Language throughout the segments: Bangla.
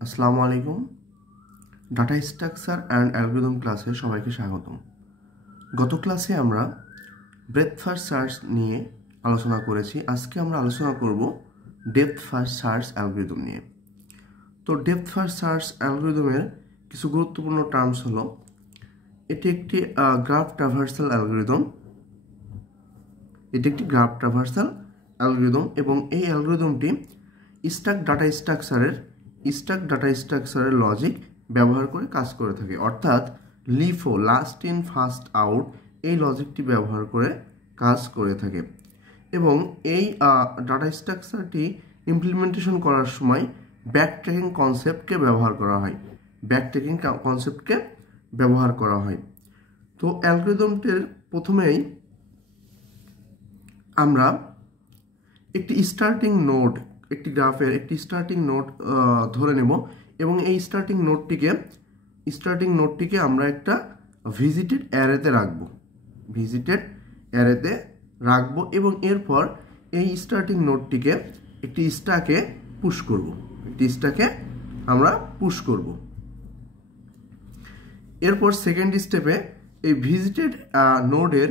আসসালামু আলাইকুম। ডাটা স্ট্রাকচার অ্যান্ড অ্যালগরিদম ক্লাসে সবাইকে স্বাগতম। গত ক্লাসে আমরা ব্রেথ ফার্স্ট সার্চ নিয়ে আলোচনা করেছি। আজকে আমরা আলোচনা করব ডেপথ ফার্স্ট সার্চ অ্যালগরিদম নিয়ে। তো ডেপথ ফার্স্ট সার্চ অ্যালগরিদমের কিছু গুরুত্বপূর্ণ টার্মস হলো, এটি একটি গ্রাফ ট্রাভার্সাল অ্যালগরিদম। এবং এই অ্যালগরিদমটি স্ট্যাক ডাটা স্ট্রাকচারের লজিক ব্যবহার করে কাজ করে থাকে, অর্থাৎ LIFO last in first out এই লজিকটি ব্যবহার করে কাজ করে থাকে। এবং এই ডাটা স্ট্রাকচারটি ইমপ্লিমেন্টেশন করার সময় ব্যাকট্র্যাকিং কনসেপ্টকে ব্যবহার করা হয়। তো অ্যালগরিদমটির প্রথমেই আমরা একটি গ্রাফের একটি স্টার্টিং নোড ধরে নেব এবং এই স্টার্টিং নোডটিকে আমরা একটা ভিজিটেড অ্যারেতে রাখবো এবং এরপর এই স্টার্টিং নোডটিকে একটি স্ট্যাকে আমরা পুশ করব। এরপর সেকেন্ড স্টেপে এই ভিজিটেড নোডের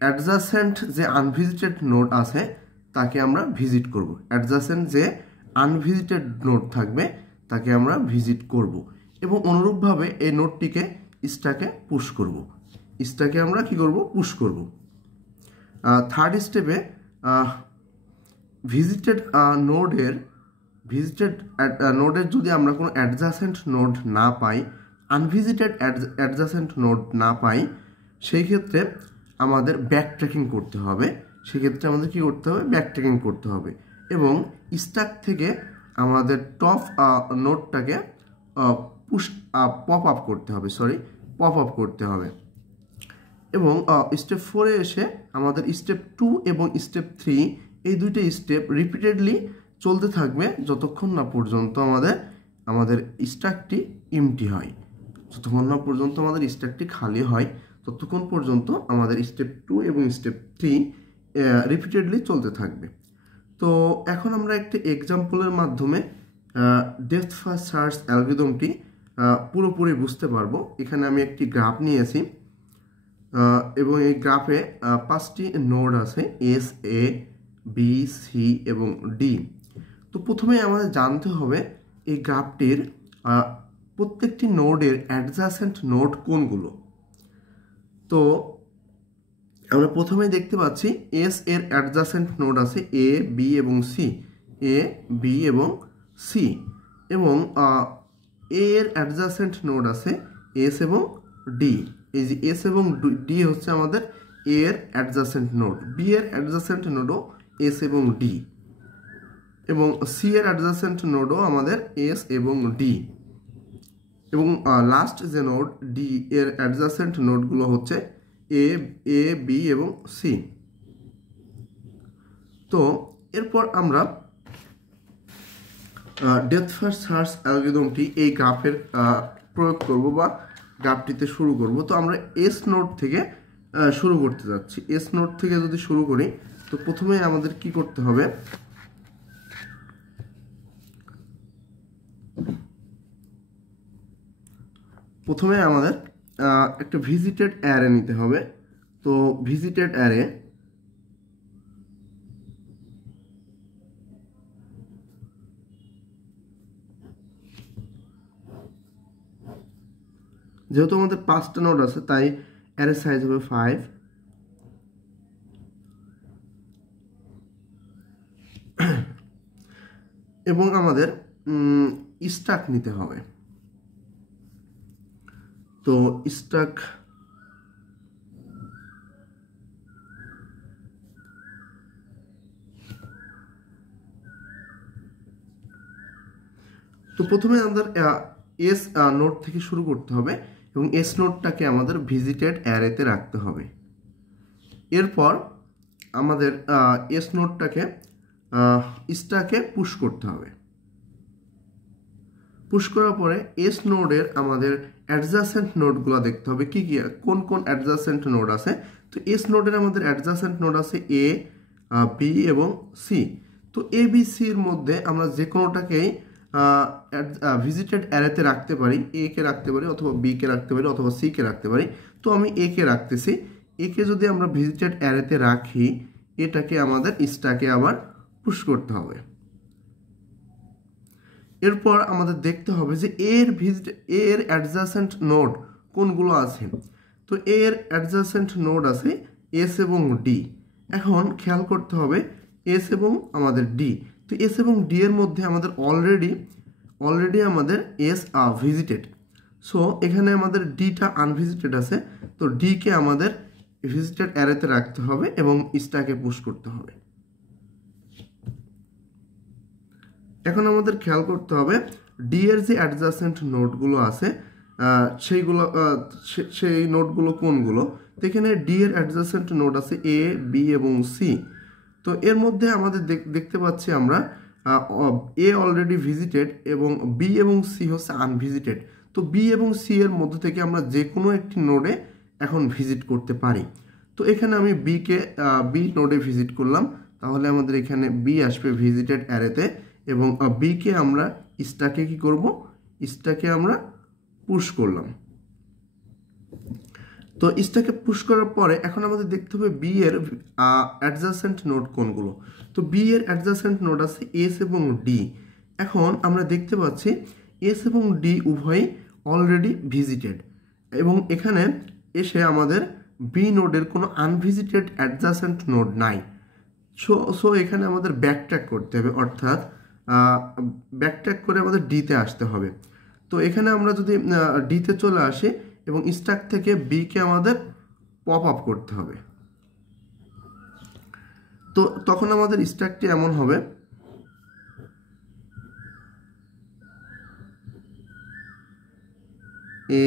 অ্যাডজাসেন্ট যে আনভিজিটেড নোড আছে তাকে আমরা ভিজিট করব। অ্যাডজাসেন্ট যে আনভিজিটেড নোড থাকবে তাকে আমরা ভিজিট করব এবং অনুরূপভাবে এই নোডটিকে স্ট্যাকে আমরা পুশ করব। থার্ড স্টেপে ভিজিটেড নোডের যদি আমরা কোনো অ্যাডজাসেন্ট নোড না পাই, আনভিজিটেড অ্যাডজাসেন্ট নোড না পাই, সেই ক্ষেত্রে আমাদের ব্যাকট্র্যাকিং করতে হবে। এবং স্ট্যাক থেকে আমাদের টপ নোডটাকে পপ আপ করতে হবে। এবং স্টেপ 4-এ এসে আমাদের স্টেপ 2 এবং স্টেপ 3 এই দুইটা স্টেপ রিপিটেডলি চলতে থাকবে যতক্ষণ না পর্যন্ত আমাদের স্ট্যাকটি এমটি হয়। খালি হয় ততক্ষণ পর্যন্ত আমাদের স্টেপ 2 এবং স্টেপ 3 রিপিটেডলি চলতে থাকবে। তো এখন আমরা একটা এক্সাম্পলের মাধ্যমে ডেপথ ফার্স্ট সার্চ অ্যালগরিদমটি পুরোপুরি বুঝতে পারবো। এখানে আমি একটি গ্রাফ নিয়েছি এবং এই গ্রাফে 5টি নোড আছে, এস, এ, বি, সি এবং ডি। তো প্রথমে আমাদের জানতে হবে এই গ্রাফটির প্রত্যেকটি নোডের অ্যাডজাসেন্ট নোড কোনগুলো। তো আমরা প্রথমেই দেখতে পাচ্ছি এস এর অ্যাডজাসেন্ট নোড আছে এ, বি এবং সি। এবং এ এর অ্যাডজাসেন্ট নোড আছে এস এবং ডি। এই যে এস এবং ডি হচ্ছে আমাদের এ এর অ্যাডজাসেন্ট নোড। বি এর অ্যাডজাসেন্ট নোডও এস এবং ডি, এবং সি এর অ্যাডজাসেন্ট নোডও আমাদের এস এবং ডি। এবং লাস্ট যে নোড ডি এর অ্যাডজাসেন্ট নোডগুলো হচ্ছে এ, বি এবং সি। তো এরপর আমরা ডেপথ ফার্স্ট সার্চ অ্যালগরিদমটি এই গ্রাফের প্রয়োগ করব বা গ্রাফটিতে শুরু করব। তো আমরা এস নোড থেকে শুরু করতে যাচ্ছি। এস নোড থেকে যদি শুরু করি, তো প্রথমে আমাদের কি করতে হবে, প্রথমে আমাদের একটা ভিজিটেড অ্যারে নিতে হবে। তো ভিজিটেড অ্যারে যেহেতু আমাদের 5টা নোড আছে তাই অ্যারে সাইজ হবে 5। এবং আমাদের স্ট্যাক নিতে হবে। তো স্ট্যাক প্রথমে আমাদের এস নোড থেকে শুরু করতে হবে এবং এস নোডটাকে আমাদের ভিজিটেড অ্যারেতে রাখতে হবে। এরপর আমাদের এস নোডটাকে স্ট্যাকে পুশ করতে হবে। পুশ করার পরে এস নোডের আমাদের অ্যাডজাসেন্ট নোডগুলো দেখতে হবে কোন অ্যাডজাসেন্ট নোড আছে। তো এস নোডের আমাদের অ্যাডজাসেন্ট নোড আছে এ, বি এবং সি। তো এ বি সির মধ্যে আমরা যে কোনোটাকেই ভিজিটেড অ্যারেতে রাখতে পারি, এ কে রাখতে পারি অথবা বি কে রাখতে পারি অথবা সি কে রাখতে পারি। তো আমি এ কে রাখতেছি। এ কে যদি আমরা ভিজিটেড অ্যারেতে রাখি, এটাকে আমাদের স্ট্যাকে আবার পুশ করতে হবে। এরপর আমাদের দেখতে হবে যে এর অ্যাডজাসেন্ট নোড কোনগুলো আছে। তো এর অ্যাডজাসেন্ট নোড আছে এস এবং ডি। এখন খেয়াল করতে হবে এস এবং আমাদের ডি। তো এস এবং ডি এর মধ্যে আমাদের অলরেডি আমাদের এস ভিজিটেড। সো এখানে আমাদের ডিটা আনভিজিটেড আছে। তো ডিকে আমাদের ভিজিটেড অ্যারেতে রাখতে হবে এবং স্ট্যাকে পুশ করতে হবে। এখন আমাদের খেয়াল করতে হবে ডি এর যে অ্যাডজাসেন্ট নোডগুলো আছে সেই নোডগুলো কোনগুলো। তো এখানে ডি এর অ্যাডজাসেন্ট নোড আছে এ, বি এবং সি। তো এর মধ্যে আমাদের দেখতে পাচ্ছি আমরা এ অলরেডি ভিজিটেড এবং বি এবং সি হচ্ছে আনভিজিটেড। তো বি এবং সি এর মধ্যে থেকে আমরা যে কোনো একটি নোডে এখন ভিজিট করতে পারি। তো এখানে আমি বি নোডে ভিজিট করলাম, তাহলে আমাদের এখানে বি আসবে ভিজিটেড অ্যারেতে এবং বি কে আমরা স্ট্যাকে কি করব, স্ট্যাকে আমরা পুশ করলাম। তো স্ট্যাকে পুশ করার পরে এখন আমাদের দেখতে হবে বি এর অ্যাডজাসেন্ট নোড কোনগুলো। তো বি এর অ্যাডজাসেন্ট নোড আছে এস এবং ডি। এখন আমরা দেখতে পাচ্ছি এস এবং ডি উভয়ই অলরেডি ভিজিটেড এবং এখানে এসে আমাদের বি নোডের কোনো আনভিজিটেড অ্যাডজাসেন্ট নোড নাই। সো এখানে আমাদের ব্যাকট্র্যাক করতে হবে, অর্থাৎ ব্যাকট্র্যাক করে আমাদের ডিতে আসতে হবে। তো এখানে আমরা যদি ডিতে চলে আসি এবং স্ট্যাক থেকে বি কে আমাদের পপ আপ করতে হবে। তো তখন আমাদের স্ট্যাকটি এমন হবে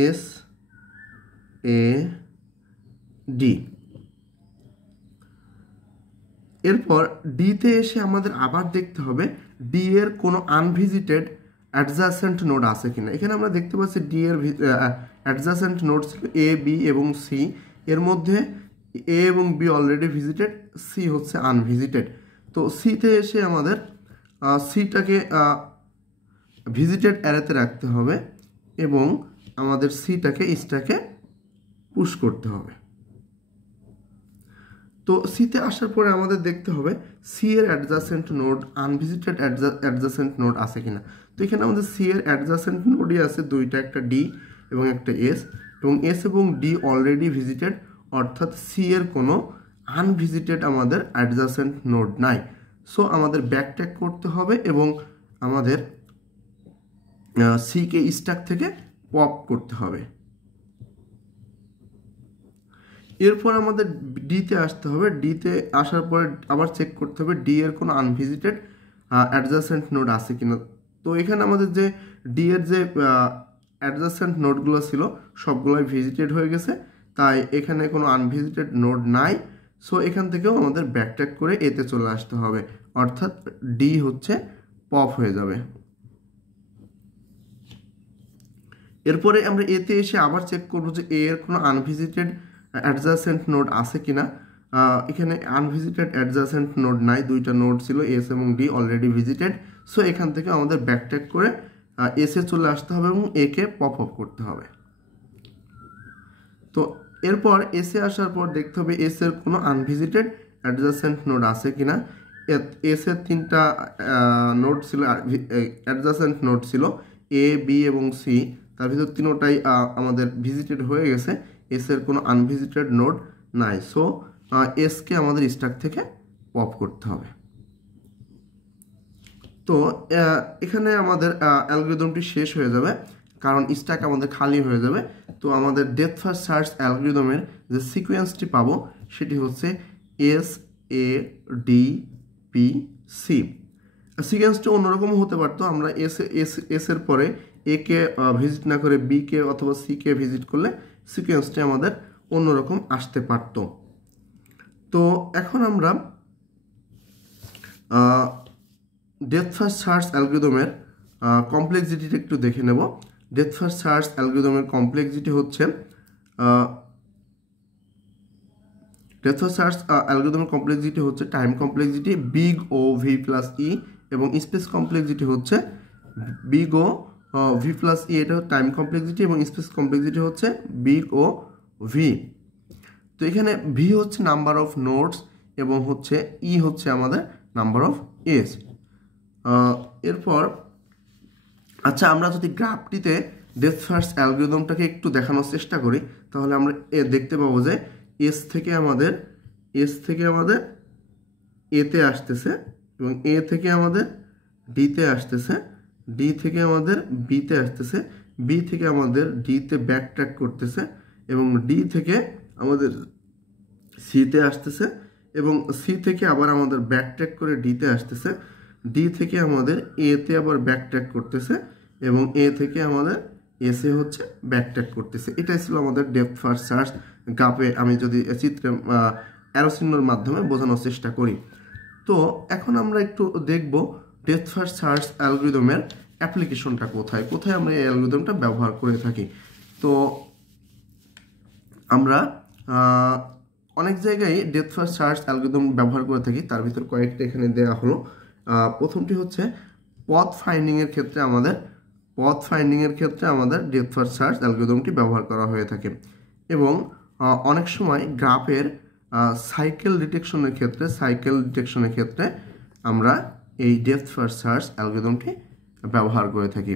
এস এ ডি। এরপর ডিতে এসে আমাদের আবার দেখতে হবে ডি এর কোনো আনভিজিটেড অ্যাডজাসেন্ট নোড আছে কিনা। এখানে আমরা দেখতে পাচ্ছি ডি এর অ্যাডজাসেন্ট নোড ছিল এ, বি এবং সি। এর মধ্যে এ এবং বি অলরেডি ভিজিটেড, সি হচ্ছে আনভিজিটেড। তো সিতে এসে আমাদের সিটাকে ভিজিটেড অ্যারেতে রাখতে হবে এবং আমাদের সিটাকে স্ট্যাকে পুশ করতে হবে। তো সিতে আসার পরে আমাদের দেখতে হবে সি এর অ্যাডজাসেন্ট নোড আনভিজিটেড অ্যাডজাসেন্ট নোড আছে কিনা। তো এখানে আমাদের সি এর অ্যাডজাসেন্ট নোডই আছে দুইটা, একটা ডি এবং একটা এস, এবং এস এবং ডি অলরেডি ভিজিটেড, অর্থাৎ সি এর কোনো আনভিজিটেড আমাদের অ্যাডজাসেন্ট নোড নাই। সো আমাদের ব্যাকট্র্যাক করতে হবে এবং আমাদের সি কে স্ট্যাক থেকে পপ করতে হবে। এরপর আমাদের ডিতে আসতে হবে। ডিতে আসার পরে আবার চেক করতে হবে ডি এর কোনো আনভিজিটেড অ্যাডজাসেন্ট নোড আছে কিনা। তো এখানে আমাদের যে ডি এর যে অ্যাডজাসেন্ট নোডগুলো ছিল সবগুলোই ভিজিটেড হয়ে গেছে, তাই এখানে কোনো আনভিজিটেড নোড নাই। সো এখান থেকেও আমাদের ব্যাকট্র্যাক করে এতে চলে আসতে হবে, অর্থাৎ ডি হচ্ছে পপ হয়ে যাবে। এরপরে আমরা এতে এসে আবার চেক করবো যে এর কোনো আনভিজিটেড অ্যাডজাসেন্ট নোড আছে কিনা। এখানে আনভিজিটেড অ্যাডজাসেন্ট নোড নাই, দুইটা নোড ছিল এস এবং ডি অলরেডি ভিজিটেড। সো এখান থেকে আমাদের ব্যাকট্র্যাক করে এসে চলে আসতে হবে এবং এ কে পপ আপ করতে হবে। তো এরপর এসে আসার পর দেখতে হবে এস এর কোনো আনভিজিটেড অ্যাডজাসেন্ট নোড আছে কিনা। এস এর তিনটা নোড ছিল, অ্যাডজাসেন্ট নোড ছিল এ, বি এবং সি। তার ভিতর তিনোটাই আমাদের ভিজিটেড হয়ে গেছে, এস এর কোনো আনভিজিটেড নোড নাই। সো এস কে আমাদের স্ট্যাক থেকে পপ করতে হবে। তো এখানে আমাদের অ্যালগরিদমটি শেষ হয়ে যাবে, কারণ স্ট্যাক আমাদের খালি হয়ে যাবে। তো আমাদের ডেপথ ফার্স্ট সার্চ অ্যালগরিদমের যে সিকোয়েন্সটি পাবো সেটি হচ্ছে এস, এ, ডি, পি, সি। সিকোয়েন্সটি অন্যরকম হতে পারতো, আমরা এস এর পরে এ কে ভিজিট না করে বি কে অথবা সি কে ভিজিট করলে সিকোয়েন্সটি আমাদের অন্যরকম আসতে পারত। তো এখন আমরা ডেপথ ফার্স্ট সার্চ অ্যালগরিদমের কমপ্লেক্সিটিটা একটু দেখে নেব। ডেপথ ফার্স্ট সার্চ অ্যালগরিদমের কমপ্লেক্সিটি হচ্ছে ডেপথ ফার্স্ট সার্চ অ্যালগরিদমের কমপ্লেক্সিটি হচ্ছে time complexity big O V plus E এবং স্পেস কমপ্লেক্সিটি হচ্ছে big O V plus E, এটা টাইম কমপ্লেক্সিটি এবং স্পেস কমপ্লেক্সিটি হচ্ছে বিগ ও ভি। তো এখানে ভি হচ্ছে নাম্বার অফ নোডস এবং হচ্ছে ই হচ্ছে আমাদের নাম্বার অফ এজ। এরপর আচ্ছা, আমরা যদি গ্রাফটিতে ডেপথ ফার্স্ট অ্যালগরিদমটাকে একটু দেখানোর চেষ্টা করি, তাহলে আমরা দেখতে পাবো যে এস থেকে আমাদের এতে আসতেছে এবং এ থেকে আমাদের ডিতে আসতেছে, ডি থেকে আমাদের বিতে আসতেছে, বি থেকে আমাদের ডিতে ব্যাক ট্র্যাক করতেছে এবং ডি থেকে আমাদের সিতে আসতেছে এবং সি থেকে আবার আমাদের ব্যাক ট্র্যাক করে ডিতে আসতেছে, ডি থেকে আমাদের এতে আবার ব্যাক ট্র্যাক করতেছে এবং এ থেকে আমাদের এসে হচ্ছে ব্যাক ট্র্যাক করতেছে। এটাই ছিল আমাদের ডেপথ ফার্স্ট সার্চ গ্রাফে, আমি যদি চিত্রে অ্যারো চিহ্নের মাধ্যমে বোঝানোর চেষ্টা করি। তো এখন আমরা একটু দেখব ডেপথ ফার্স্ট সার্চ অ্যালগরিদমের অ্যাপ্লিকেশনটা কোথায় কোথায় আমরা এই অ্যালগরিদমটা ব্যবহার করে থাকি। তো আমরা অনেক জায়গায় ডেপথ ফার্স্ট সার্চ অ্যালগরিদম ব্যবহার করে থাকি, তার ভিতর কয়েকটা এখানে দেওয়া হলো। প্রথমটি হচ্ছে পথ ফাইন্ডিংয়ের ক্ষেত্রে আমাদের ডেপথ ফার্স্ট সার্চ অ্যালগরিদমটি ব্যবহার করা হয়ে থাকে এবং অনেক সময় গ্রাফের সাইকেল ডিটেকশনের ক্ষেত্রে আমরা এই ডেপথ ফার্স্ট সার্চ অ্যালগরিদমটি ব্যবহার করে থাকি।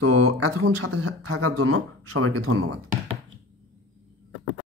তো এতক্ষণ সাথে থাকার জন্য সবাইকে ধন্যবাদ।